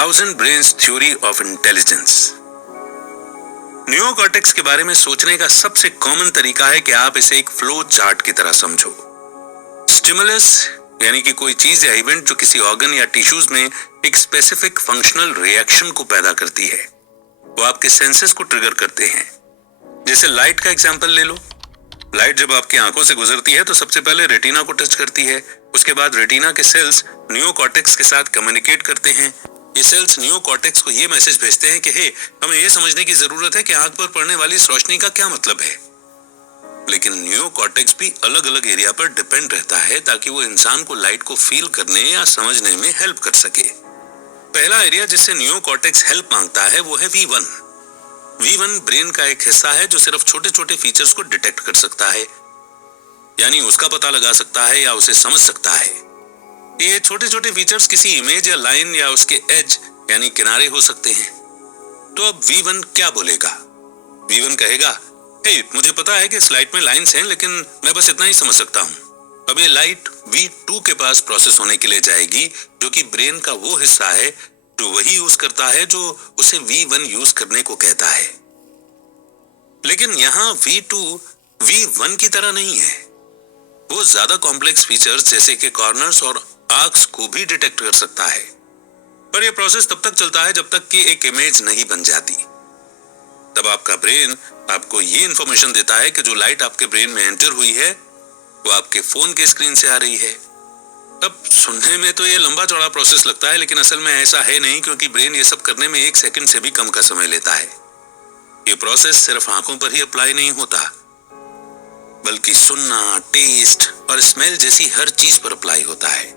1000 brains theory of intelligence. Neocortex के बारे में सोचने का सबसे कॉमन तरीका है कि आप इसे एक फ्लो चार्ट की तरह समझो। स्टिमुलस यानी कि कोई चीज या इवेंट जो किसी ऑर्गन या टिश्यूज में एक स्पेसिफिक फंक्शनल रिएक्शन को पैदा करती है, वो आपके सेंसेस को ट्रिगर करते हैं। जैसे लाइट का एग्जांपल ले लो। लाइट जब आपकी आंखों से गुजरती है तो सबसे पहले रेटिना को टच करती है। उसके बाद रेटिना के सेल्स नियोकॉर्टेक्स के साथ कम्युनिकेट करते हैं। ये सेल्स नियोकॉर्टेक्स को ये मैसेज भेजते हैं कि हे, हमें ये समझने की जरूरत है कि आंख पर पड़ने वाली इस रोशनी का क्या मतलब है। लेकिन नियोकॉर्टेक्स भी अलग अलग एरिया पर डिपेंड रहता है ताकि वो इंसान को लाइट को फील करने या समझने में हेल्प कर सके। पहला एरिया जिससे नियोकॉर्टेक्स हेल्प मांगता है वो है V1। V1 ब्रेन का एक हिस्सा है जो सिर्फ छोटे छोटे फीचर्स को डिटेक्ट कर सकता है, यानी उसका पता लगा सकता है या उसे समझ सकता है। ये छोटे छोटे फीचर्स किसी इमेज या लाइन या उसके एज यानी किनारे हो सकते हैं। तो अब V1 क्या बोलेगा? V1 कहेगा, हे, मुझे पता है कि इस लाइट में लाइंस हैं, लेकिन मैं बस इतना ही समझ सकता हूं। अब ये लाइट V2 के पास प्रोसेस होने के लिए जाएगी, जो कि ब्रेन का वो हिस्सा है जो वही यूज करता है जो उसे V1 यूज करने को कहता है। लेकिन यहां V2 V1 की तरह नहीं है। वो ज्यादा कॉम्प्लेक्स फीचर्स जैसे कि कॉर्नर्स और आर्क्स को भी डिटेक्ट कर सकता है, पर यह प्रोसेस तब तक चलता है जब तक कि एक इमेज नहीं बन जाती। तब आपका ब्रेन आपको ये इंफॉर्मेशन देता है कि जो लाइट आपके ब्रेन में एंटर हुई है वो आपके फोन के स्क्रीन से आ रही है। अब सुनने में तो ये लंबा चौड़ा प्रोसेस लगता है, लेकिन असल में ऐसा है नहीं, क्योंकि ब्रेन ये सब करने में 1 सेकंड से भी कम का समय लेता है। ये प्रोसेस सिर्फ आंखों पर ही अप्लाई नहीं होता, बल्कि सुनना, टेस्ट और स्मेल जैसी हर चीज पर अप्लाई होता है।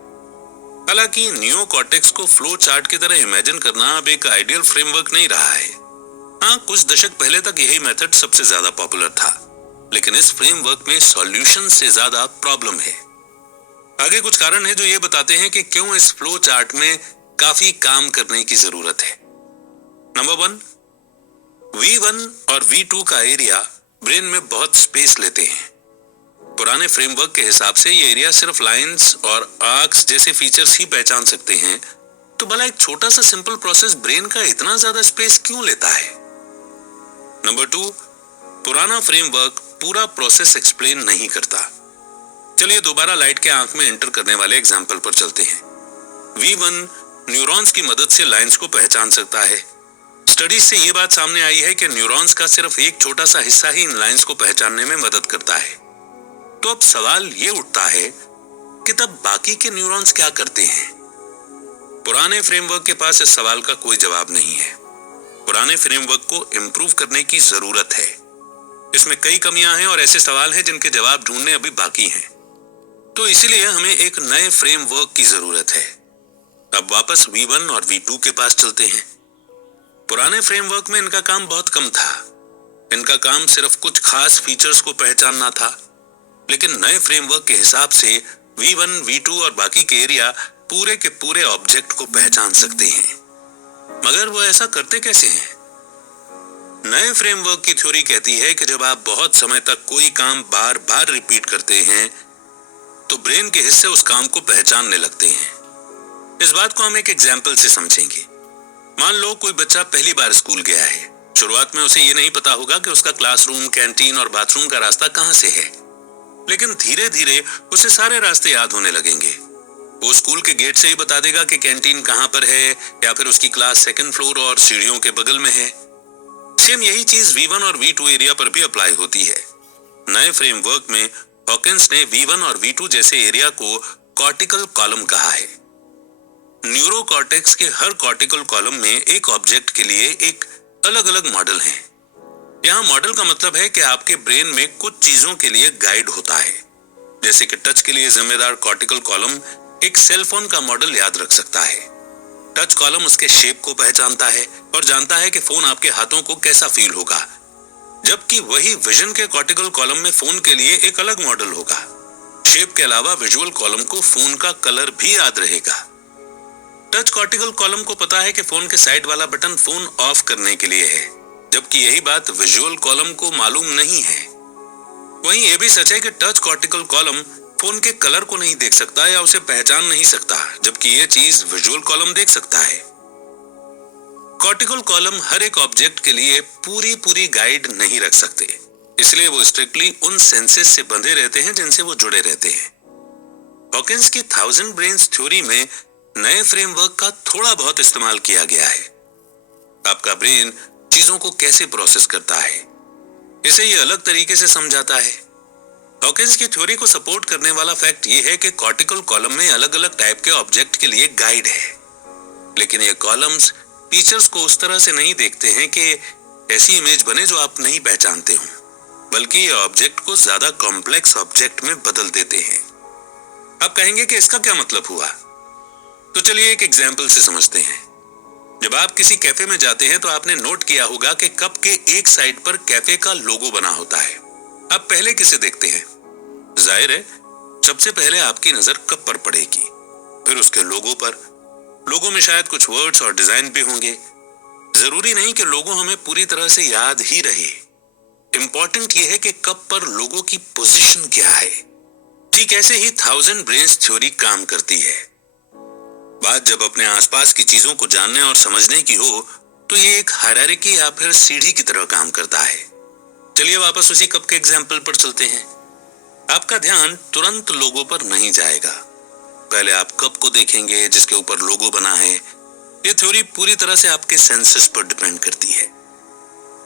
हालांकि नियोकॉर्टेक्स को फ्लो चार्ट की तरह इमेजिन करना अब एक आइडियल फ्रेमवर्क नहीं रहा है। हाँ, कुछ दशक पहले तक यही मेथड सबसे ज्यादा पॉपुलर था, लेकिन इस फ्रेमवर्क में सॉल्यूशन से ज्यादा प्रॉब्लम है। आगे कुछ कारण है जो ये बताते हैं कि क्यों इस फ्लो चार्ट में काफी काम करने की जरूरत है। नंबर 1, V1 और V2 का एरिया ब्रेन में बहुत स्पेस लेते हैं। पुराने फ्रेमवर्क के हिसाब से ये एरिया सिर्फ लाइंस और आर्क्स जैसे फीचर्स ही पहचान सकते हैं, तो भला एक छोटा सा सिंपल प्रोसेस ब्रेन का इतना ज्यादा स्पेस क्यों लेता है? नंबर 2, पुराना फ्रेमवर्क पूरा प्रोसेस एक्सप्लेन नहीं करता। चलिए दोबारा लाइट के आंख में एंटर करने वाले एग्जाम्पल पर चलते हैं। V1 न्यूरॉन्स की मदद से लाइंस को पहचान सकता है। स्टडीज से ये बात सामने आई है कि न्यूरॉन्स का सिर्फ एक छोटा सा हिस्सा ही इन लाइंस को पहचानने में मदद करता है। तो अब सवाल ये उठता है कि तब बाकी के न्यूरॉन्स क्या करते हैं? पुराने फ्रेमवर्क के पास इस सवाल का कोई जवाब नहीं है। पुराने फ्रेमवर्क को इम्प्रूव करने की जरूरत है। इसमें कई कमियां हैं और ऐसे सवाल हैं जिनके जवाब ढूंढने अभी बाकी हैं। तो इसीलिए हमें एक नए फ्रेमवर्क की जरूरत है। अब वापस V1 और V2 के पास चलते हैं। पुराने फ्रेमवर्क में इनका काम बहुत कम था। इनका काम सिर्फ कुछ खास फीचर्स को पहचानना था, लेकिन नए फ्रेमवर्क के हिसाब से V1, V2 और बाकी के एरिया पूरे के पूरे ऑब्जेक्ट को पहचान सकते हैं। मगर वो ऐसा करते कैसे हैं? नए फ्रेमवर्क की थ्योरी कहती है कि जब आप बहुत समय तक कोई काम बार बार रिपीट करते हैं तो ब्रेन के हिस्से उस काम को पहचानने लगते हैं। इस बात को हम एक एग्जाम्पल से समझेंगे। मान लो कोई बच्चा पहली बार स्कूल गया है। शुरुआत में उसे ये नहीं पता होगा कि उसका क्लासरूम, कैंटीन और बाथरूम का रास्ता कहां से है, लेकिन धीरे धीरे उसे सारे रास्ते याद होने लगेंगे। वो स्कूल के गेट से ही बता देगा कि कैंटीन कहां पर है, या फिर उसकी क्लास 2nd फ्लोर और सीढ़ियों के बगल में है। सेम यही चीज V1 और V2 एरिया पर भी अप्लाई होती है। नए फ्रेमवर्क में हॉकिंस ने V1 और V2 जैसे एरिया को कॉर्टिकल कॉलम कहा है। न्यूरोकॉर्टेक्स के हर कॉर्टिकल कॉलम में एक ऑब्जेक्ट के लिए एक अलग अलग मॉडल है। यहाँ मॉडल का मतलब है कि आपके ब्रेन में कुछ चीजों के लिए गाइड होता है। जैसे कि टच के लिए जिम्मेदार कॉर्टिकल कॉलम एक सेल फोन का मॉडल याद रख सकता है। टच कॉलम उसके शेप को पहचानता है और जानता है कि फोन आपके हाथों को कैसा फील होगा, जबकि वही विजन के कॉर्टिकल कॉलम में फोन के लिए एक अलग मॉडल होगा। शेप के अलावा विजुअल कॉलम को फोन का कलर भी याद रहेगा। टच कॉर्टिकल कॉलम को पता है कि फोन के साइड वाला बटन फोन ऑफ करने के लिए है, जबकि यही बात विजुअल कॉलम को मालूम नहीं है। वहीं यह भी सच है कि टच कॉर्टिकल कॉलम फोन के कलर को नहीं देख सकता या उसे पहचान नहीं सकता, जबकि यह चीज विजुअल कॉलम देख सकता है। कॉर्टिकल कॉलम हर एक ऑब्जेक्ट के लिए पूरी गाइड नहीं रख सकते, इसलिए वो स्ट्रिक्टली उन सेंसेस से बंधे रहते हैं जिनसे वो जुड़े रहते हैं। हॉकिंस की 1000 ब्रेन्स थ्योरी में नए फ्रेमवर्क का थोड़ा बहुत इस्तेमाल किया गया है। आपका ब्रेन चीजों को कैसे प्रोसेस करता है, इसे ये अलग तरीके से समझाता है। हॉकिंस की थ्योरी को सपोर्ट करने वाला फैक्ट ये है कि कॉर्टिकल कॉलम में अलग अलग टाइप के ऑब्जेक्ट के लिए गाइड है, लेकिन ये कॉलम्स फीचर्स को उस तरह से नहीं देखते हैं कि ऐसी इमेज बने जो आप नहीं पहचानते हो, बल्कि ये ऑब्जेक्ट को ज्यादा कॉम्प्लेक्स ऑब्जेक्ट में बदल देते हैं। आप कहेंगे कि इसका क्या मतलब हुआ? तो चलिए एक एग्जाम्पल से समझते हैं। जब आप किसी कैफे में जाते हैं तो आपने नोट किया होगा कि कप के एक साइड पर कैफे का लोगो बना होता है। आप पहले किसे देखते हैं? जाहिर है सबसे पहले आपकी नजर कप पर पड़ेगी, फिर उसके लोगो पर। लोगो में शायद कुछ वर्ड्स और डिजाइन भी होंगे। जरूरी नहीं कि लोगो हमें पूरी तरह से याद ही रहे। इंपॉर्टेंट यह है कि कप पर लोगो की पोजीशन क्या है। ठीक ऐसे ही 1000 ब्रेन्स थ्योरी काम करती है। बात जब अपने आसपास की चीजों को जानने और समझने की हो तो ये एक हायरार्की या फिर सीढ़ी की तरह काम करता है। चलिए वापस उसी कप के एग्जाम्पल पर चलते हैं। आपका ध्यान तुरंत लोगो पर नहीं जाएगा। पहले आप कप को देखेंगे जिसके ऊपर लोगो बना है। ये थ्योरी पूरी तरह से आपके सेंसेस पर डिपेंड करती है।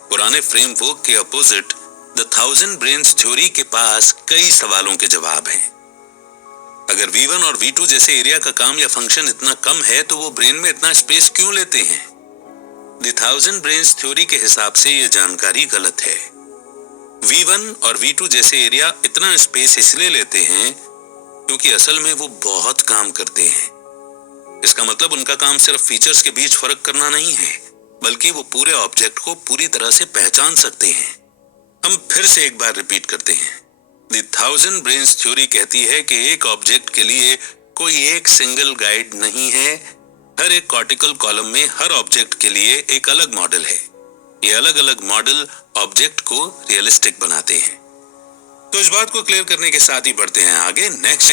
पुराने फ्रेमवर्क के अपोजिट द 1000 ब्रेन्स थ्योरी के पास कई सवालों के जवाब हैं। अगर V1 और V2 जैसे एरिया का काम या फंक्शन इतना कम है तो वो ब्रेन में इतना स्पेस क्यों लेते हैं? द 1000 ब्रेन्स थ्योरी के हिसाब से ये जानकारी गलत है। V1 और V2 जैसे एरिया इतना स्पेस इसलिए लेते हैं क्योंकि असल में वो बहुत काम करते हैं। इसका मतलब उनका काम सिर्फ फीचर्स के बीच फर्क करना नहीं है, बल्कि वो पूरे ऑब्जेक्ट को पूरी तरह से पहचान सकते हैं। हम फिर से एक बार रिपीट करते हैं। द 1000 ब्रेन्स थ्योरी कहती है कि एक ऑब्जेक्ट के लिए कोई एक सिंगल गाइड नहीं है। हर एक कॉर्टिकल कॉलम में हर ऑब्जेक्ट के लिए एक अलग मॉडल है। ये अलग अलग मॉडल ऑब्जेक्ट को रियलिस्टिक बनाते हैं। तो इस बात को क्लियर करने के साथ ही बढ़ते हैं आगे नेक्स्ट